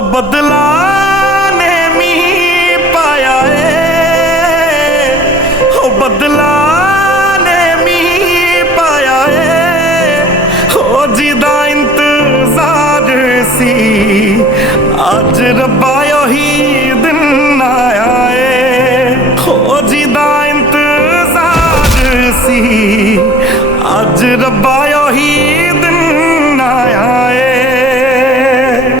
बदला ने मींह पाया है, बदला ने मींह पाया है। जिदा इंतजार सी अज रब्बा ही दिन आया है। जिदा इंतजार सी अज रब्बा ही